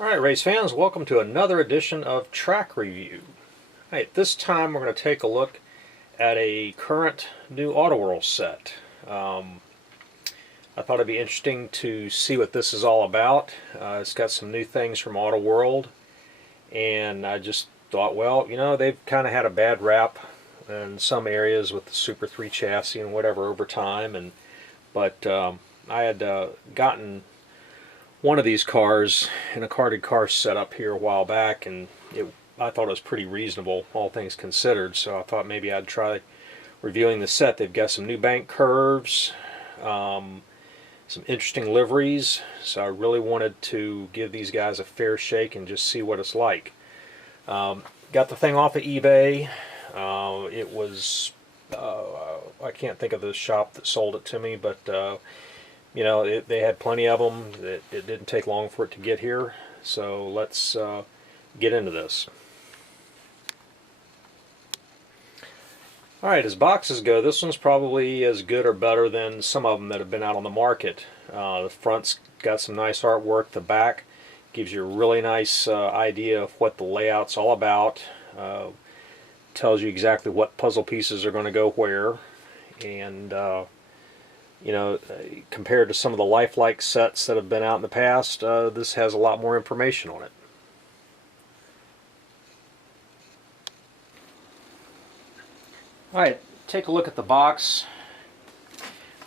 Alright, race fans, welcome to another edition of Track Review. Alright, this time we're going to take a look at a current new Auto World set. I thought it'd be interesting to see what this is all about. It's got some new things from Auto World, and I just thought, well, you know, they've kind of had a bad rap in some areas with the Super 3 chassis and whatever over time, but I had gotten one of these cars in a carded car setup here a while back, and I thought it was pretty reasonable, all things considered, so I thought maybe I'd try reviewing the set. They've got some new bank curves, some interesting liveries, so I really wanted to give these guys a fair shake and just see what it's like. Got the thing off of eBay. It was, I can't think of the shop that sold it to me, but you know, they had plenty of them. It didn't take long for it to get here, so let's get into this. Alright, as boxes go, this one's probably as good or better than some of them that have been out on the market. The front's got some nice artwork. The back gives you a really nice idea of what the layout's all about. Tells you exactly what puzzle pieces are going to go where, and you know, compared to some of the lifelike sets that have been out in the past, this has a lot more information on it. Alright, take a look at the box.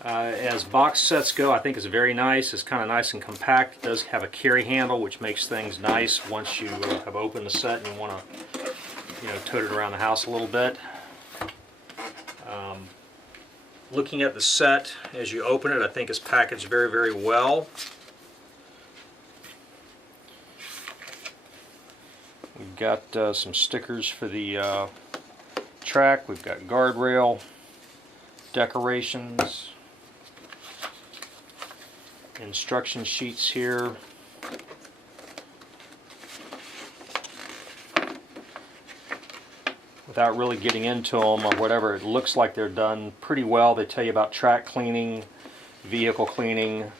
As box sets go, I think it's very nice. It's kind of nice and compact. It does have a carry handle, which makes things nice once you have opened the set and you want to, you know, tote it around the house a little bit. Looking at the set as you open it, I think it's packaged very, very well. We've got some stickers for the track. We've got guardrail, decorations, instruction sheets here. Without really getting into them or whatever, it looks like they're done pretty well. They tell you about track cleaning, vehicle cleaning.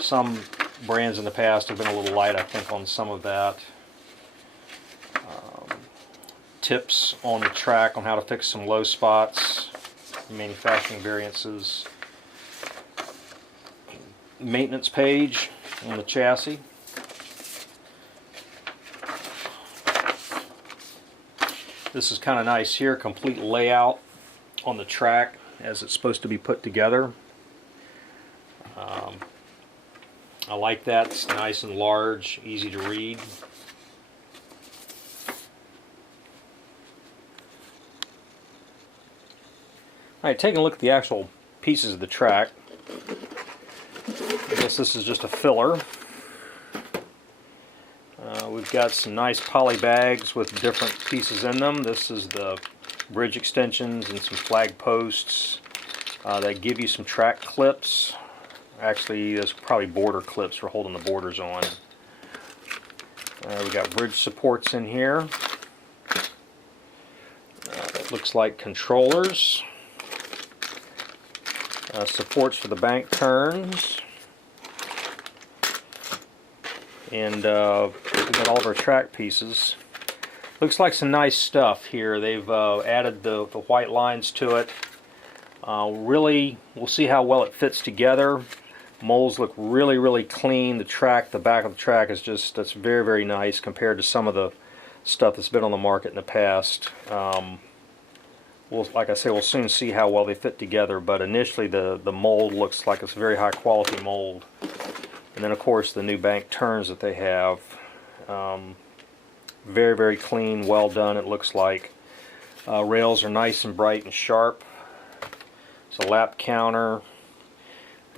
Some brands in the past have been a little light, I think, on some of that. Tips on the track on how to fix some low spots, manufacturing variances. Maintenance page on the chassis. This is kind of nice here, complete layout on the track as it's supposed to be put together. I like that. It's nice and large, easy to read. Alright, taking a look at the actual pieces of the track. I guess this is just a filler. We've got some nice poly bags with different pieces in them. This is the bridge extensions and some flag posts that give you some track clips. Actually, there's probably border clips for holding the borders on. We've got bridge supports in here. It looks like controllers. Supports for the bank turns. And we've got all of our track pieces. Looks like some nice stuff here. They've added the white lines to it. Really, we'll see how well it fits together. Molds look really, really clean. The track, the back of the track is just, that's very, very nice compared to some of the stuff that's been on the market in the past. Like I say, we'll soon see how well they fit together, but initially the mold looks like it's a very high quality mold. And then of course the new bank turns that they have, very, very clean, well done it looks like. Rails are nice and bright and sharp. It's a lap counter,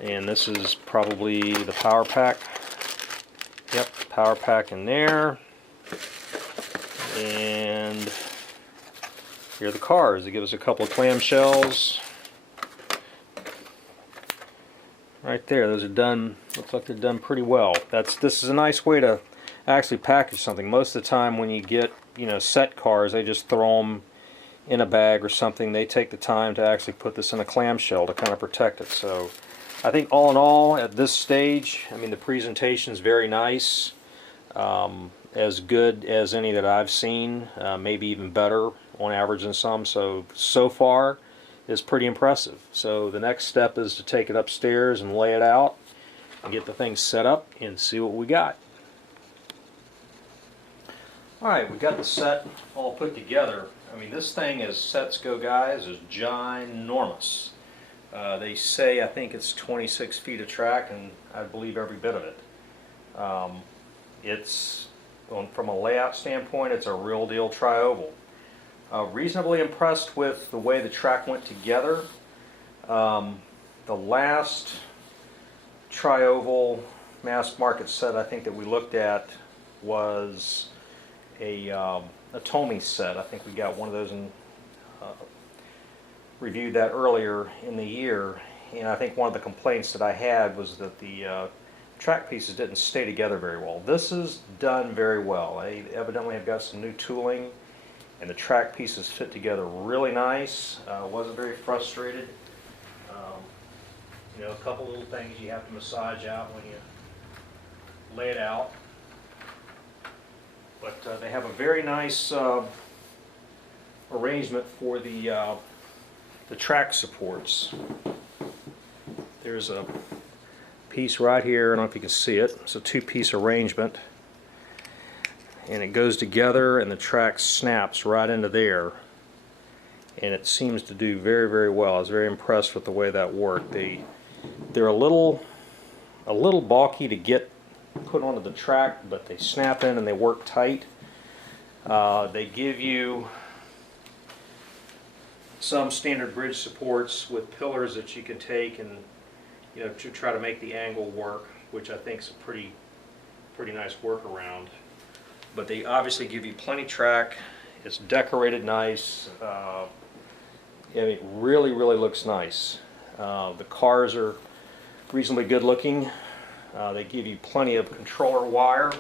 and this is probably the power pack. Yep, power pack in there. And here are the cars. They give us a couple of clamshells. Right there, those are done, looks like they're done pretty well. This is a nice way to actually package something. Most of the time when you get, you know, set cars, they just throw them in a bag or something. They take the time to actually put this in a clamshell to kind of protect it. So I think all in all, at this stage, I mean, the presentation is very nice. as good as any that I've seen, maybe even better on average than some. So far is pretty impressive. So the next step is to take it upstairs and lay it out and get the thing set up and see what we got. Alright, we got the set all put together. I mean, this thing, as sets go, guys, is ginormous. They say, I think it's 26 feet of track, and I believe every bit of it. From a layout standpoint, it's a real deal tri-oval. Reasonably impressed with the way the track went together. The last tri-oval mass market set I think that we looked at was a Tomy set. I think we got one of those and reviewed that earlier in the year. And I think one of the complaints that I had was that the track pieces didn't stay together very well. This is done very well. They evidently have got some new tooling, and the track pieces fit together really nice. Wasn't very frustrated. You know, a couple little things you have to massage out when you lay it out. But they have a very nice arrangement for the track supports. There's a piece right here. I don't know if you can see it. It's a two-piece arrangement, and it goes together, and the track snaps right into there, and it seems to do very, very well. I was very impressed with the way that worked. They're a little bulky to get put onto the track, but they snap in and they work tight. They give you some standard bridge supports with pillars that you can take and, you know, to try to make the angle work, which I think is a pretty nice workaround. But they obviously give you plenty track. It's decorated nice. I mean, it really looks nice. The cars are reasonably good looking. They give you plenty of controller wire.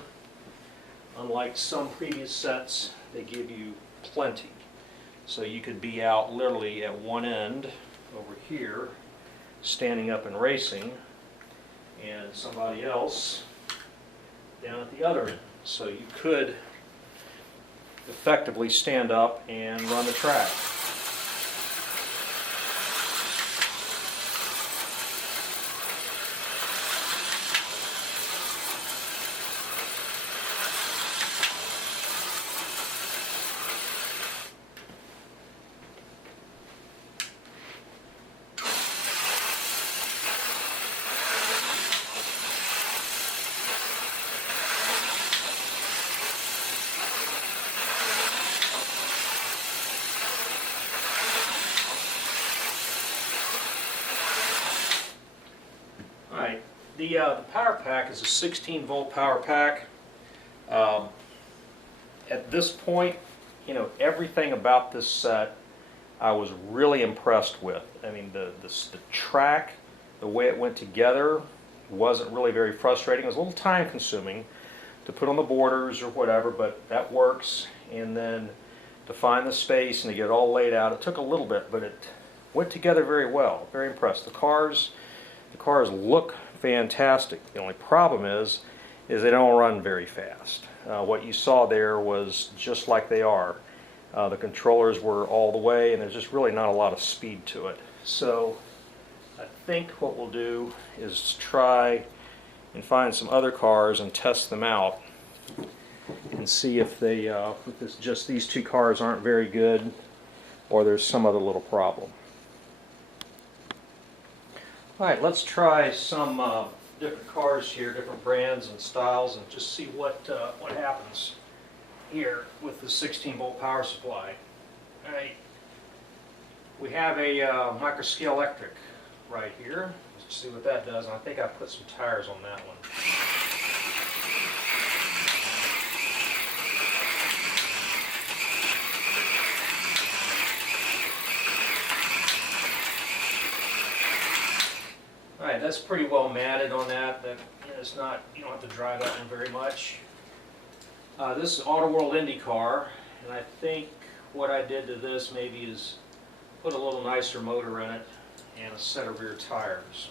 Unlike some previous sets, they give you plenty. So you could be out literally at one end over here, standing up and racing, and somebody else down at the other end. So you could effectively stand up and run the track. The power pack is a 16-volt power pack. At this point, you know, everything about this set I was really impressed with. I mean, the track, the way it went together, wasn't really very frustrating. It was a little time consuming to put on the borders or whatever, but that works. And then to find the space and to get it all laid out, it took a little bit, but it went together very well. Very impressed. The cars look fantastic. The only problem is they don't run very fast. What you saw there was just like they are. The controllers were all the way, and there's just really not a lot of speed to it. So I think what we'll do is try and find some other cars and test them out and see if they, if just these two cars aren't very good, or there's some other little problem. Alright, let's try some different cars here, different brands and styles, and just see what happens here with the 16-volt power supply. Alright, we have a microscale electric right here. Let's see what that does. And I think I put some tires on that one. Alright, that's pretty well matted on that. It's not, you don't have to dry that one very much. This is Auto World IndyCar, and I think what I did to this maybe is put a little nicer motor in it and a set of rear tires.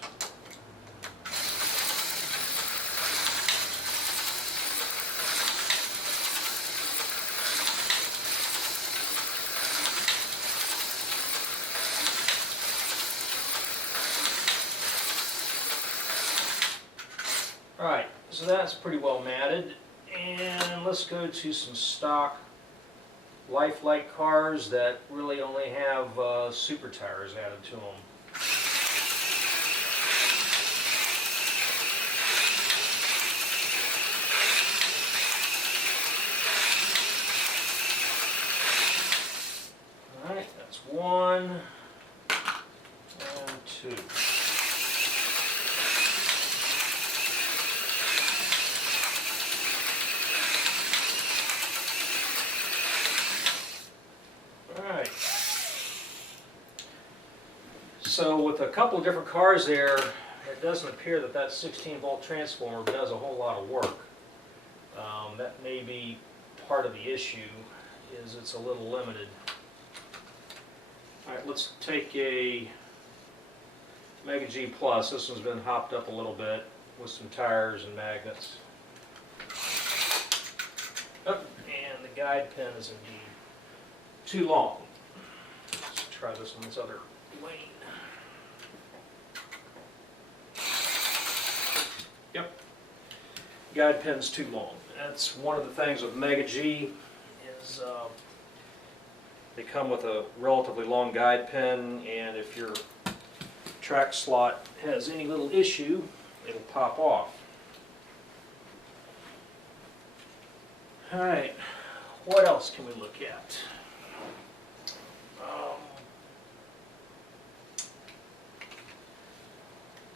Alright, so that's pretty well matted, and let's go to some stock lifelike cars that really only have super tires added to them. Alright, that's one and two. Alright. So with a couple of different cars there, it doesn't appear that that 16-volt transformer does a whole lot of work. That may be part of the issue, is it's a little limited. Alright, let's take a Mega G Plus. This one's been hopped up a little bit with some tires and magnets. Oh, and the guide pin is indeed too long. Let's try this on this other lane. Yep, guide pin's too long. That's one of the things with Mega G is they come with a relatively long guide pin, and if your track slot has any little issue, it'll pop off. Alright, what else can we look at?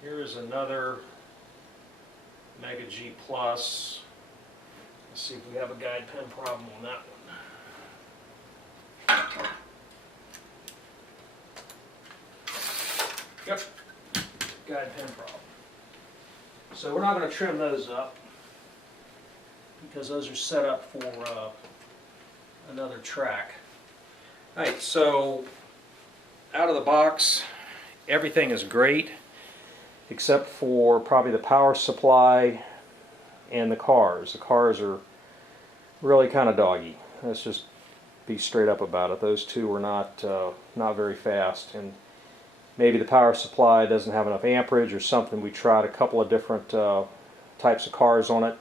Here is another Mega G Plus. Let's see if we have a guide pin problem on that one. Yep, guide pin problem. So we're not going to trim those up because those are set up for another track. Alright, so out of the box, everything is great except for probably the power supply and the cars. The cars are really kind of doggy. Let's just be straight up about it. Those two are not very fast, and maybe the power supply doesn't have enough amperage or something. We tried a couple of different types of cars on it.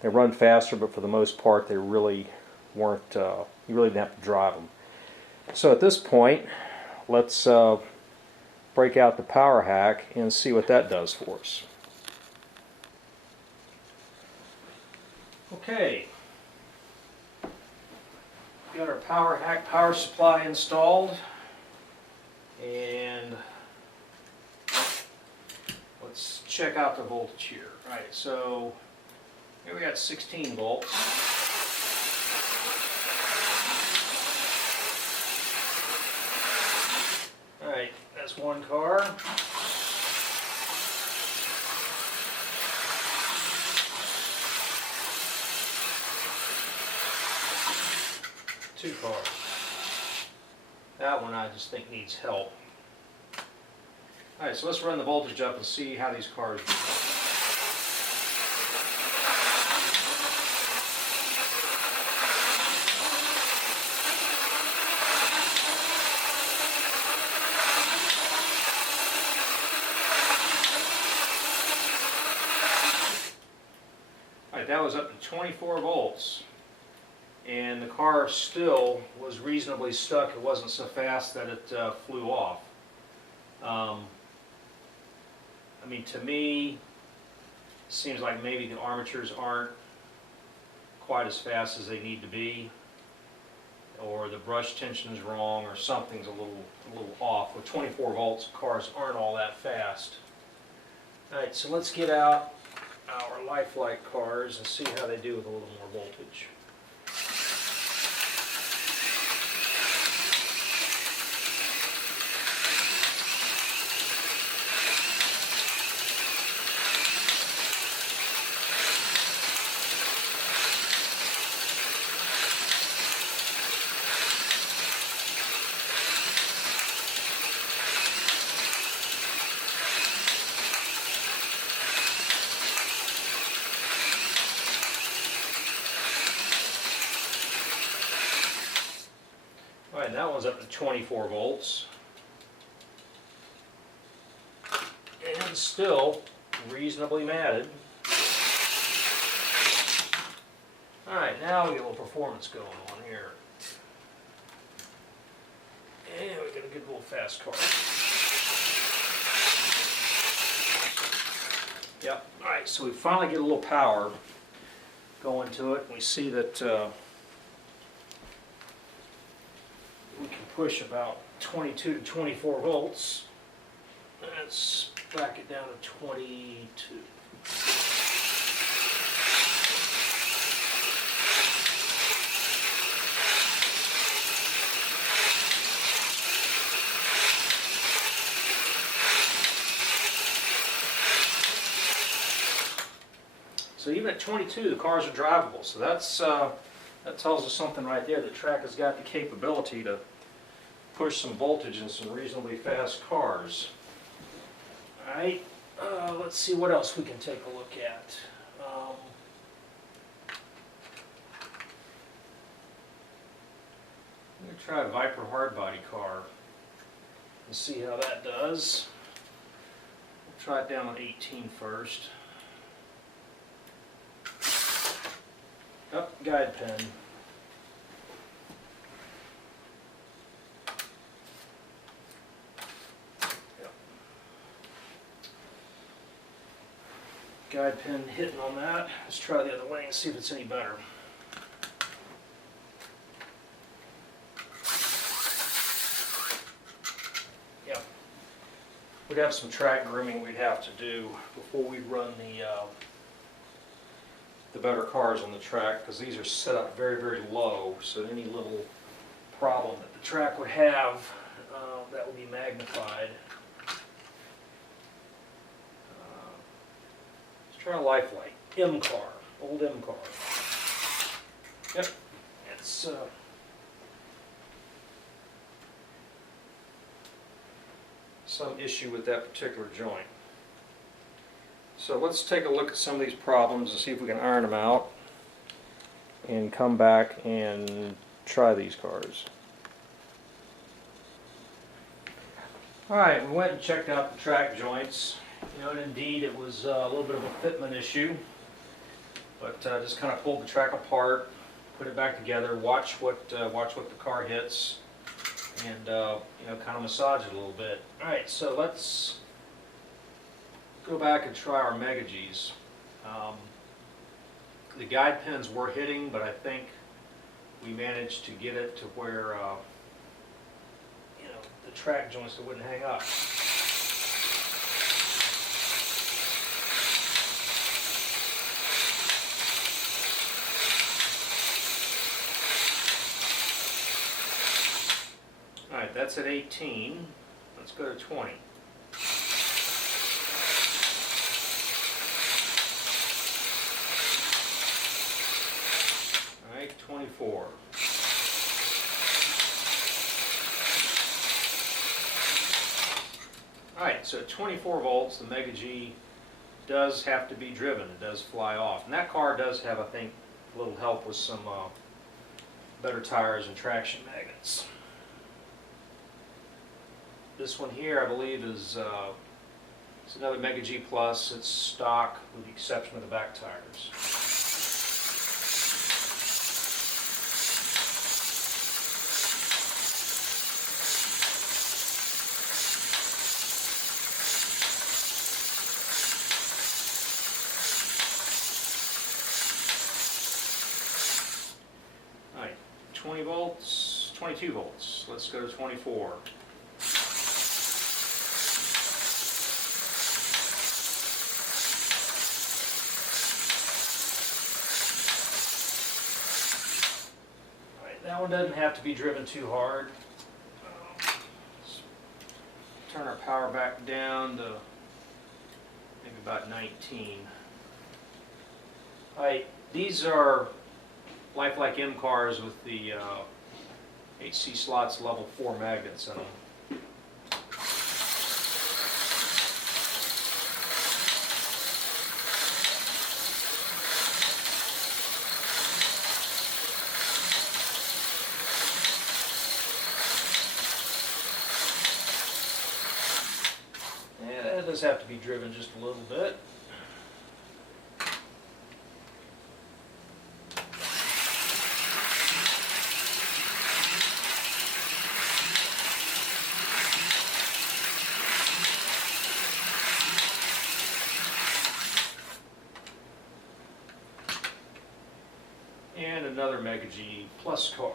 They run faster, but for the most part they really weren't, you really didn't have to drive them. So at this point, let's break out the power hack and see what that does for us. Okay, got our power hack power supply installed, and let's check out the voltage here. Alright, so here we got 16 volts. Alright, that's one car. Two cars. That one I just think needs help. Alright, so let's run the voltage up and see how these cars do. Alright, that was up to 24 volts. And the car still was reasonably stuck. It wasn't so fast that it flew off. I mean, to me, it seems like maybe the armatures aren't quite as fast as they need to be, or the brush tension is wrong, or something's a little off. With 24 volts, cars aren't all that fast. All right, so let's get out our lifelike cars and see how they do with a little more voltage. Alright, that one's up to 24 volts. And still reasonably matted. Alright, now we get a little performance going on here. And we got a good little fast car. Yep, alright, so we finally get a little power going to it. We see that we can push about 22 to 24 volts. Let's back it down to 22. So even at 22, the cars are drivable. So that tells us something right there. The track has got the capability to push some voltage in some reasonably fast cars. All right, let's see what else we can take a look at. I'm going to try a Viper hardbody car and see how that does. We'll try it down on 18 first. Up, guide pin. Yep. Guide pin hitting on that. Let's try the other way and see if it's any better. Yep. We'd have some track grooming we'd have to do before we run the better cars on the track, because these are set up very, very low, so any little problem that the track would have, that would be magnified. Let's try a Lifeline. M car, old M car. Yep, it's some issue with that particular joint. So let's take a look at some of these problems and see if we can iron them out and come back and try these cars. Alright, we went and checked out the track joints. You know, and indeed it was a little bit of a fitment issue, but just kind of pulled the track apart, put it back together, watch what the car hits, and you know, kind of massage it a little bit. Alright, so let's go back and try our Mega Gs. The guide pins were hitting, but I think we managed to get it to where you know, the track joints that wouldn't hang up. Alright, that's at 18. Let's go to 20. Alright, 24. Alright, so at 24 volts, the Mega G does have to be driven. It does fly off. And that car does have, I think, a little help with some better tires and traction magnets. This one here, I believe, is it's another Mega G Plus. It's stock with the exception of the back tires. All right, 20 volts, 22 volts. Let's go to 24. That one doesn't have to be driven too hard. Let's turn our power back down to maybe about 19. Alright, these are Lifelike M cars with the HC slots level 4 magnets in them. Does have to be driven just a little bit. another Mega G Plus car.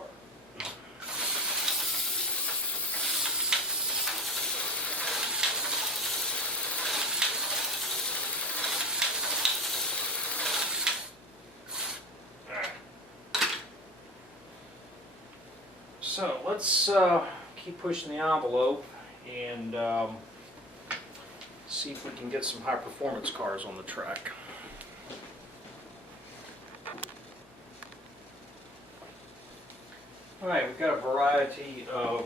So let's keep pushing the envelope and see if we can get some high performance cars on the track. Alright, we've got a variety of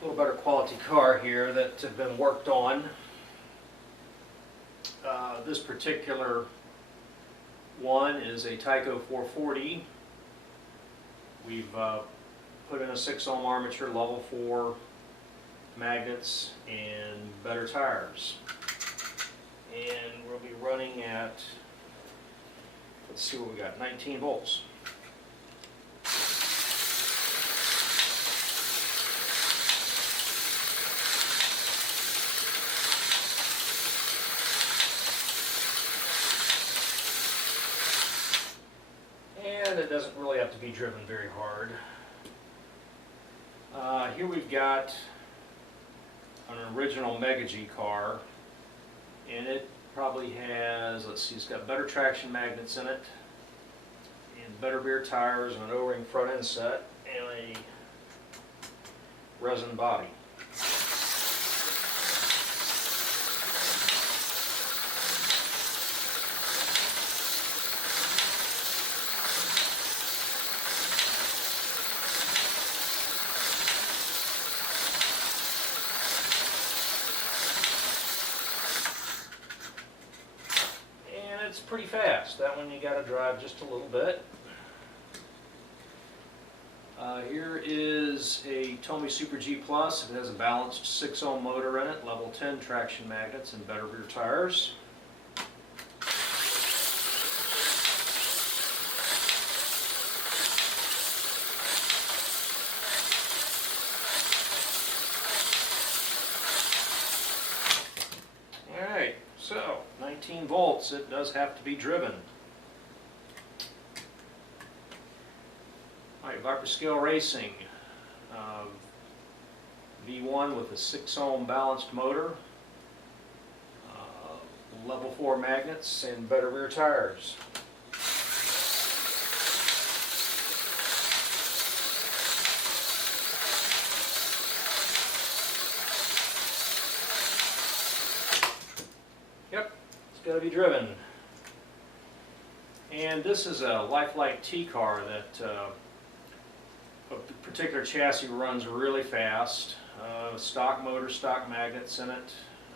a little better quality car here that have been worked on. This particular one is a Tyco 440. We've put in a 6-ohm armature, level 4 magnets, and better tires. And we'll be running at, let's see what we got, 19 volts. And it doesn't really have to be driven very hard. Here we've got an original Mega G car, and it probably has, let's see, it's got better traction magnets in it, and better rear tires, and an O-ring front end set, and a resin body. It's pretty fast. That one you got to drive just a little bit. Here is a Tomy Super G Plus. It has a balanced 6-ohm motor in it, level 10 traction magnets, and better rear tires. Alright, so 19 volts, it does have to be driven. Alright, Viper Scale Racing, V1 with a 6-ohm balanced motor, level 4 magnets, and better rear tires. Yep, it's got to be driven. And this is a Lifelike T car that a particular chassis runs really fast. Stock motor, stock magnets in it.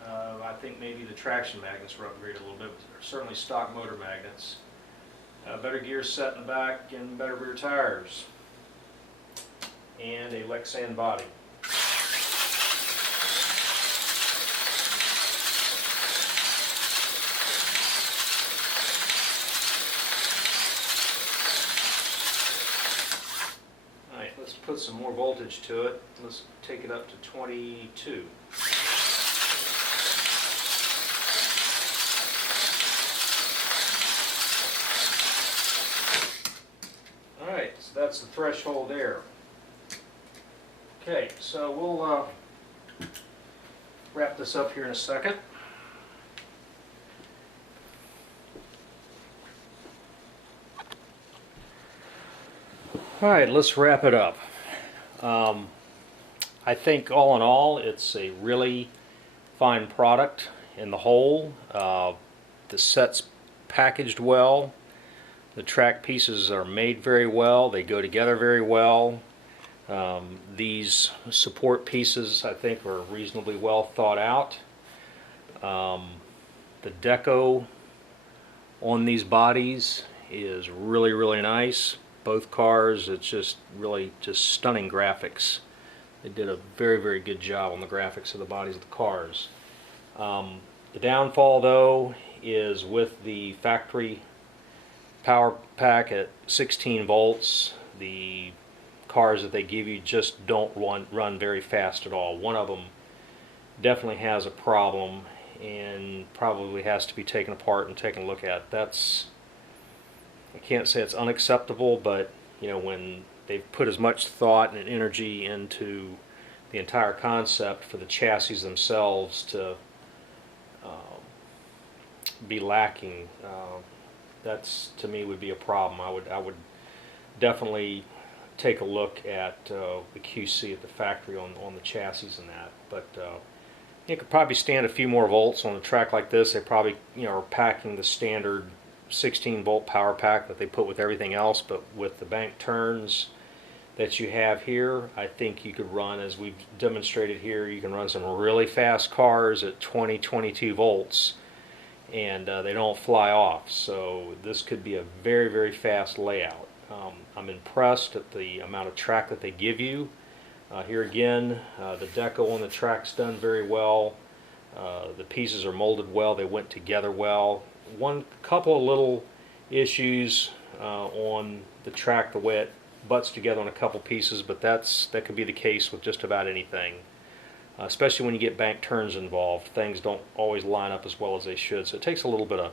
I think maybe the traction magnets were upgraded a little bit, but certainly stock motor magnets. Better gear set in the back and better rear tires. And a Lexan body. Let's put some more voltage to it. Let's take it up to 22. Alright, so that's the threshold there. Okay, so we'll wrap this up here in a second. Alright, let's wrap it up. I think all in all, it's a really fine product in the whole. The set's packaged well. The track pieces are made very well. They go together very well. These support pieces, I think, are reasonably well thought out. The deco on these bodies is really, really nice. Both cars, it's just really just stunning graphics. They did a very, very good job on the graphics of the bodies of the cars. The downfall, though, is with the factory power pack at 16 volts, the cars that they give you just don't run very fast at all. One of them definitely has a problem and probably has to be taken apart and taken a look at. That's I can't say it's unacceptable, but when they've put as much thought and energy into the entire concept for the chassis themselves to be lacking, that's, to me, would be a problem. I would definitely take a look at the QC at the factory on the chassis and that. But it could probably stand a few more volts on a track like this. They probably are packing the standard 16 volt power pack that they put with everything else, but with the bank turns that you have here, I think you could run, as we've demonstrated here, you can run some really fast cars at 22 volts, and they don't fly off. So this could be a very, very fast layout. I'm impressed at the amount of track that they give you. Here again, the deco on the track's done very well. The pieces are molded well. They went together well. One couple of little issues on the track, the way it butts together on a couple pieces, but that could be the case with just about anything. Especially when you get bank turns involved, things don't always line up as well as they should. So it takes a little bit of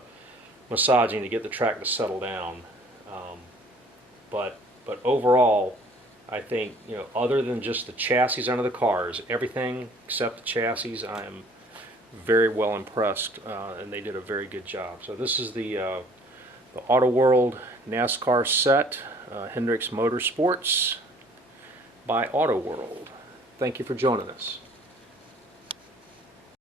massaging to get the track to settle down. But overall, I think, other than just the chassis under the cars, everything except the chassis, I am very well impressed, and they did a very good job. So this is the Auto World NASCAR set, Hendrick's Motorsports by Auto World. Thank you for joining us.